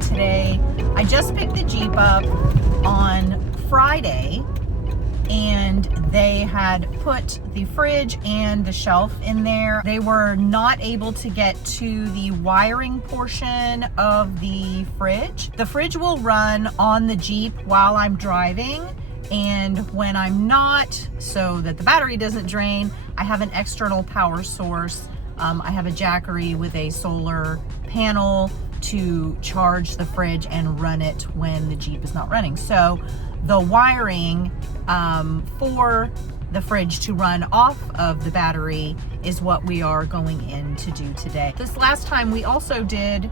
Today. I just picked the Jeep up on Friday and they had put the fridge and the shelf in there. They were not able to get to the wiring portion of the fridge. The fridge will run on the Jeep while I'm driving, and when I'm not, so that the battery doesn't drain, I have an external power source. I have a Jackery with a solar panel to charge the fridge and run it when the Jeep is not running. So the wiring for the fridge to run off of the battery is what we are going in to do today. This last time we also did,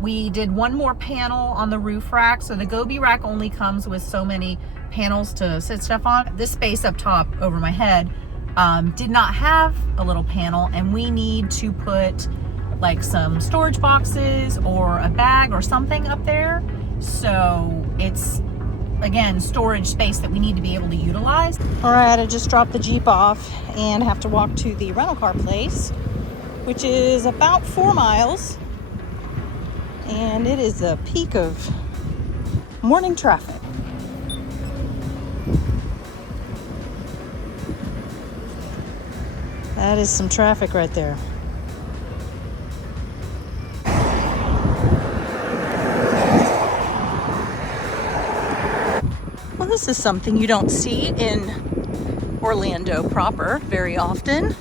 we did one more panel on the roof rack. So the Goby rack only comes with so many panels to sit stuff on. This space up top over my head did not have a little panel, and we need to put like some storage boxes or a bag or something up there. So it's, again, storage space that we need to be able to utilize. All right, I just dropped the Jeep off and have to walk to the rental car place, which is about 4 miles. And it is the peak of morning traffic. That is some traffic right there. Well, this is something you don't see in Orlando proper very often,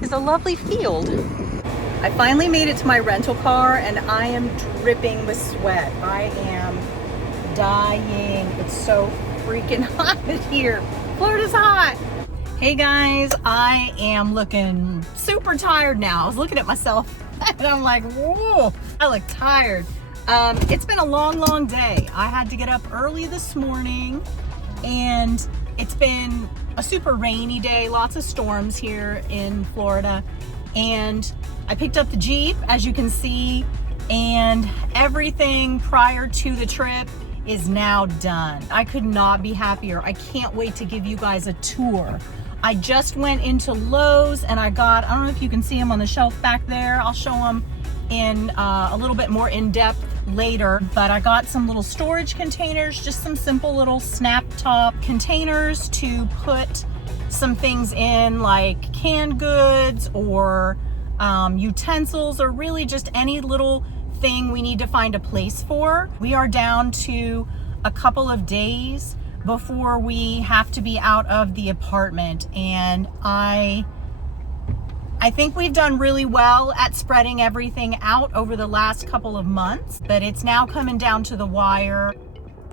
is a lovely field. I finally made it to my rental car and I am dripping with sweat. I am dying. It's so freaking hot here. Florida's hot. Hey guys, I am looking super tired now. I was looking at myself and I'm like, whoa, I look tired. It's been a long day. I had to get up early this morning and it's been a super rainy day, lots of storms here in Florida. And I picked up the Jeep, as you can see, and everything prior to the trip is now done. I could not be happier. I can't wait to give you guys a tour. I just went into Lowe's and I don't know if you can see them on the shelf back there. I'll show them in a little bit more in depth later, but I got some little storage containers, just some simple little snap top containers to put some things in, like canned goods or utensils, or really just any little thing we need to find a place for. We are down to a couple of days before we have to be out of the apartment, and I think we've done really well at spreading everything out over the last couple of months, but it's now coming down to the wire.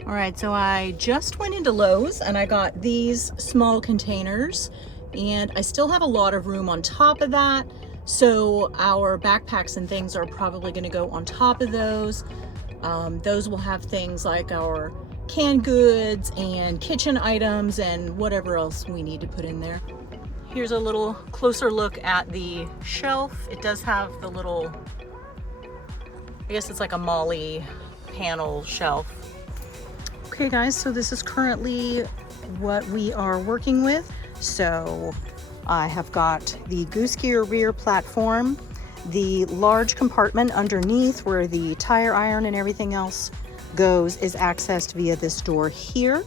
All right, so I just went into Lowe's and I got these small containers, and I still have a lot of room on top of that. So our backpacks and things are probably gonna go on top of those. Those will have things like our canned goods and kitchen items and whatever else we need to put in there. Here's a little closer look at the shelf. It does have the little, I guess it's like a MOLLE panel shelf. Okay guys, so this is currently what we are working with. So I have got the Goose Gear rear platform, the large compartment underneath where the tire iron and everything else goes is accessed via this door here.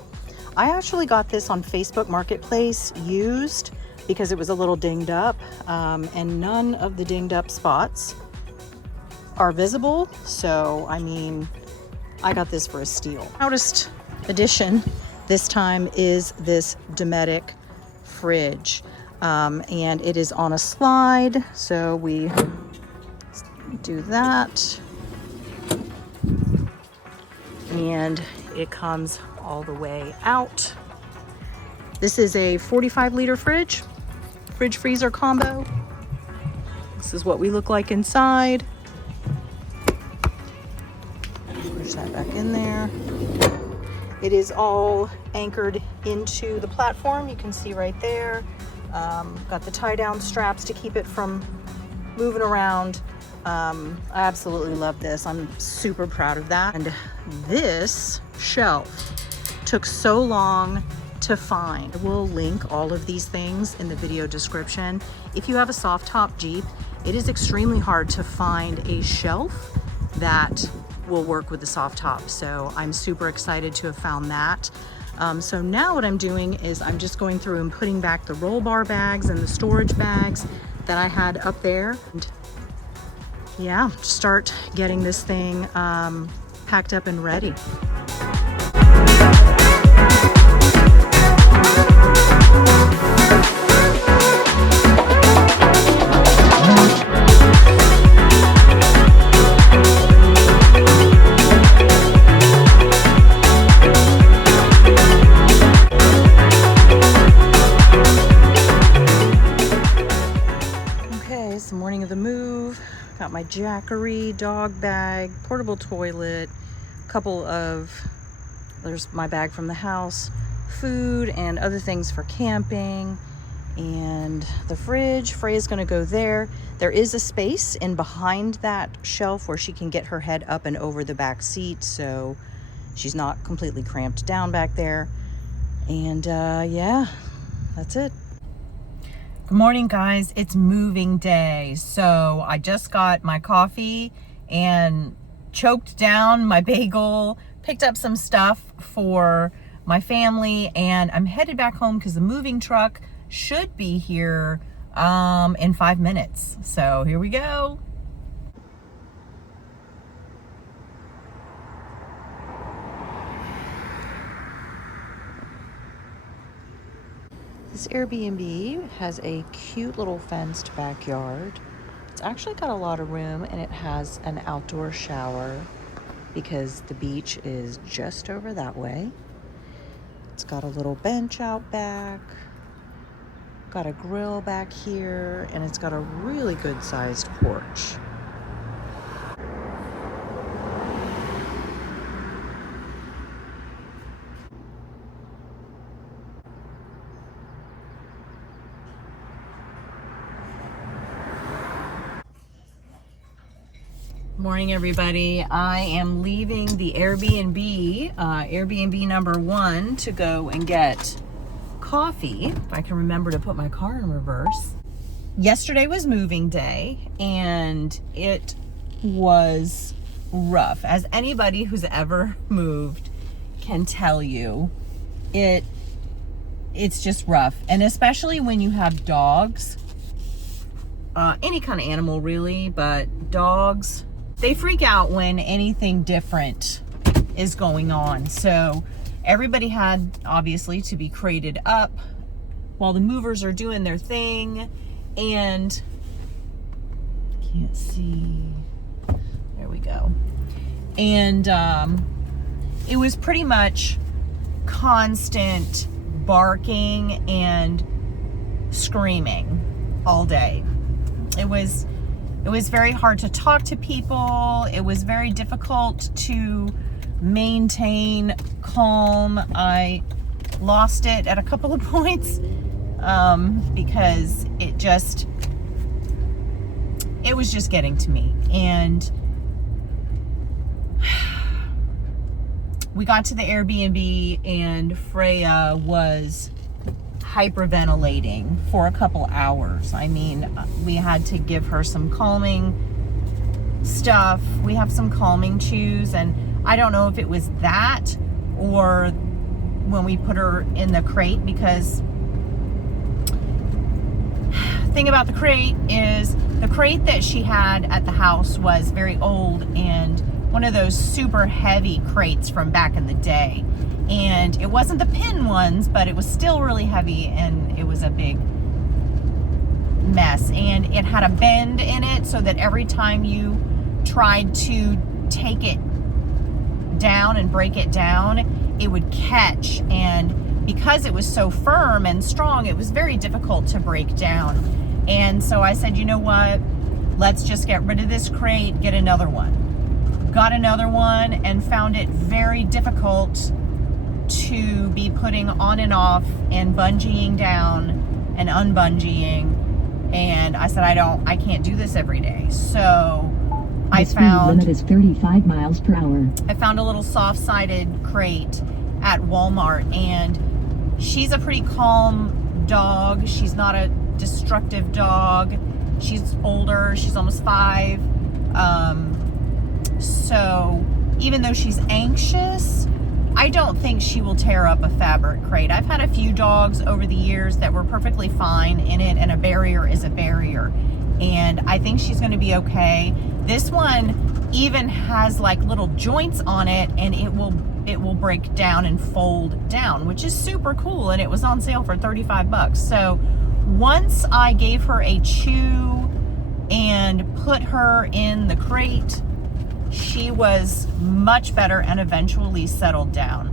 I actually got this on Facebook Marketplace used because it was a little dinged up, and none of the dinged up spots are visible. So, I mean, I got this for a steal. Proudest addition this time is this Dometic fridge. And it is on a slide. So we do that. And it comes all the way out. This is a 45-liter fridge freezer combo. This is what we look like inside. Push that back in there. It is all anchored into the platform. You can see right there. Got the tie down straps to keep it from moving around. I absolutely love this. I'm super proud of that. And this shelf took so long to find. We'll link all of these things in the video description. If you have a soft top Jeep, it is extremely hard to find a shelf that will work with the soft top. So I'm super excited to have found that. So now what I'm doing is I'm just going through and putting back the roll bar bags and the storage bags that I had up there. And yeah, start getting this thing packed up and ready. It's the morning of the move. Got my Jackery dog bag, portable toilet, there's my bag from the house, food and other things for camping, and the fridge. Freya's gonna go there. There is a space in behind that shelf where she can get her head up and over the back seat, so she's not completely cramped down back there. And yeah, that's it. Good morning, guys. It's moving day. So I just got my coffee and choked down my bagel, picked up some stuff for my family, and I'm headed back home because the moving truck should be here in 5 minutes. So here we go. This Airbnb has a cute little fenced backyard. It's actually got a lot of room, and it has an outdoor shower because the beach is just over that way. It's got a little bench out back, got a grill back here, and it's got a really good sized porch. Morning, everybody. I am leaving the Airbnb, Airbnb number 1, to go and get coffee. If I can remember to put my car in reverse. Yesterday was moving day, and it was rough. As anybody who's ever moved can tell you, it's just rough. And especially when you have dogs, any kind of animal really, but dogs, they freak out when anything different is going on. So everybody had obviously to be crated up while the movers are doing their thing. And can't see, there we go. And it was pretty much constant barking and screaming all day. It was very hard to talk to people. It was very difficult to maintain calm. I lost it at a couple of points because it was just getting to me. And we got to the Airbnb, and Freya was hyperventilating for a couple hours. I mean, we had to give her some calming stuff. We have some calming chews, and I don't know if it was that or when we put her in the crate, because the thing about the crate is the crate that she had at the house was very old, and one of those super heavy crates from back in the day. And it wasn't the pin ones, but it was still really heavy, and it was a big mess. And it had a bend in it so that every time you tried to take it down and break it down, it would catch. And because it was so firm and strong, it was very difficult to break down. And so I said, you know what? Let's just get rid of this crate, get another one. Got another one and found it very difficult to be putting on and off and bungeeing down and unbungeeing. And I said, I can't do this every day. So The speed limit is 35 miles per hour. I found a little soft-sided crate at Walmart, and she's a pretty calm dog. She's not a destructive dog. She's older. She's almost 5. So even though she's anxious, I don't think she will tear up a fabric crate. I've had a few dogs over the years that were perfectly fine in it, and a barrier is a barrier. And I think she's going to be okay. This one even has like little joints on it, and it will break down and fold down, which is super cool. And it was on sale for 35 bucks. So once I gave her a chew and put her in the crate, she was much better and eventually settled down.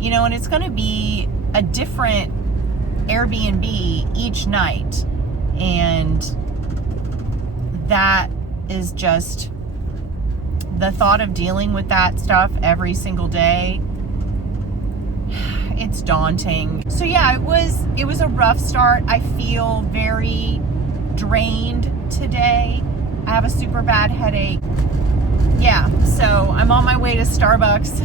You know, and it's going to be a different Airbnb each night. And that is just the thought of dealing with that stuff every single day. It's daunting. So yeah, it was a rough start. I feel very drained today. I have a super bad headache. Yeah, so I'm on my way to Starbucks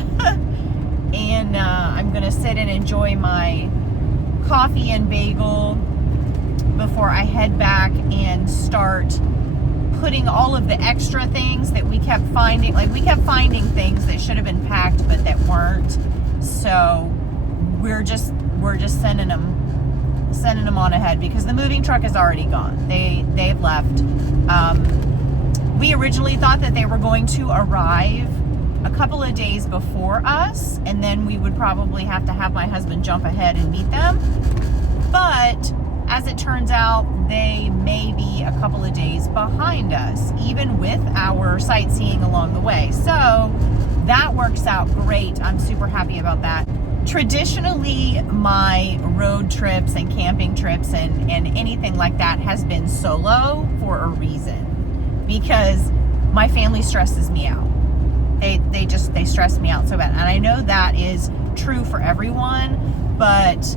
and I'm gonna sit and enjoy my coffee and bagel before I head back and start putting all of the extra things that we kept finding. Like, we kept finding things that should have been packed but that weren't. So we're just sending them on ahead because the moving truck is already gone. They've left. We originally thought that they were going to arrive a couple of days before us, and then we would probably have to have my husband jump ahead and meet them. But as it turns out, they may be a couple of days behind us, even with our sightseeing along the way. So that works out great. I'm super happy about that. Traditionally, my road trips and camping trips and anything like that has been solo for a reason. Because my family stresses me out. They stress me out so bad. And I know that is true for everyone, but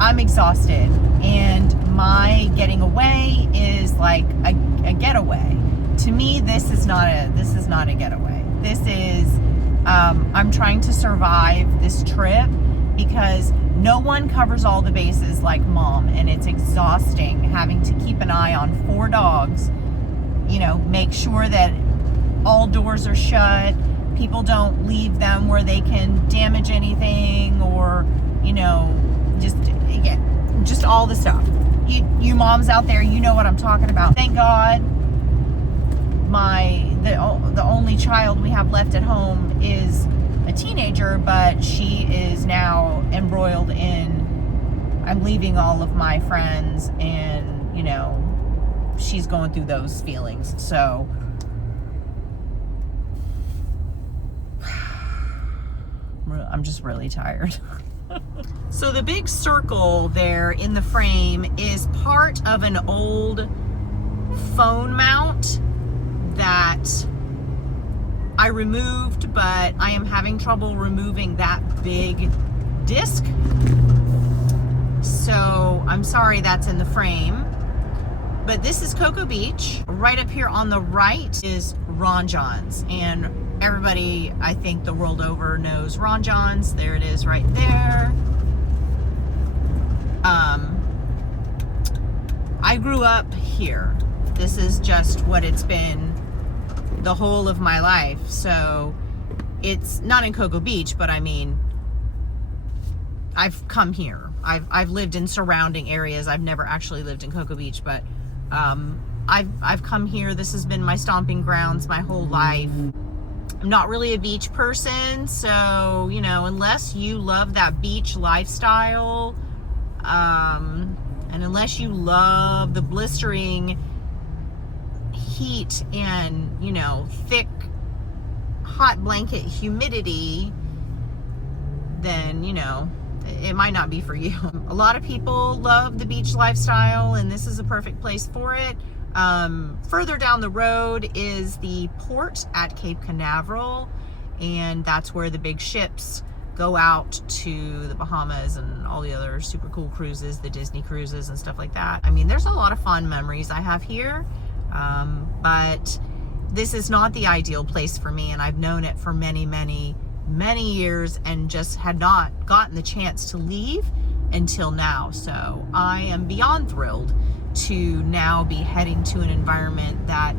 I'm exhausted. And my getting away is like a getaway. To me, this is not a getaway. This is, I'm trying to survive this trip because no one covers all the bases like Mom, and it's exhausting having to keep an eye on 4 dogs, you know, make sure that all doors are shut, people don't leave them where they can damage anything, or, you know, just all the stuff. You moms out there, you know what I'm talking about. Thank God the only child we have left at home is a teenager, but she is now embroiled in, I'm leaving all of my friends, and, you know, she's going through those feelings. So I'm just really tired. So the big circle there in the frame is part of an old phone mount that I removed, but I am having trouble removing that big disc. So I'm sorry that's in the frame. But this is Cocoa Beach. Right up here on the right is Ron John's. And everybody, I think the world over, knows Ron John's. There it is right there. I grew up here. This is just what it's been the whole of my life. So it's not in Cocoa Beach, but I mean, I've come here. I've lived in surrounding areas. I've never actually lived in Cocoa Beach, but I've come here. This has been my stomping grounds my whole life. I'm not really a beach person, so, you know, unless you love that beach lifestyle, and unless you love the blistering heat and, you know, thick hot blanket humidity, then, you know, it might not be for you. A lot of people love the beach lifestyle, and this is a perfect place for it. Further down the road is the port at Cape Canaveral, and that's where the big ships go out to the Bahamas and all the other super cool cruises, the Disney cruises and stuff like that. I mean, there's a lot of fun memories I have here, but this is not the ideal place for me, and I've known it for many, many, many years and just had not gotten the chance to leave until now. So I am beyond thrilled to now be heading to an environment that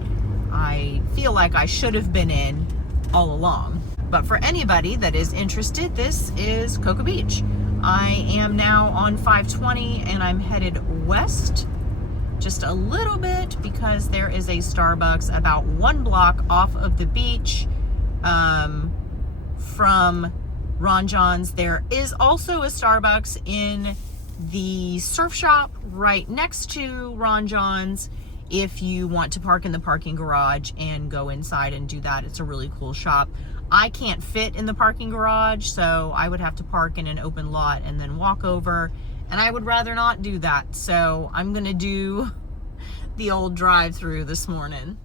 I feel like I should have been in all along. But for anybody that is interested, this is Cocoa Beach. I am now on 520 and I'm headed west just a little bit because there is a Starbucks about 1 block off of the beach from Ron Jon's. There is also a Starbucks in the surf shop right next to Ron Jon's if you want to park in the parking garage and go inside and do that. It's a really cool shop. I can't fit in the parking garage, so I would have to park in an open lot and then walk over, and I would rather not do that. So I'm gonna do the old drive-through this morning.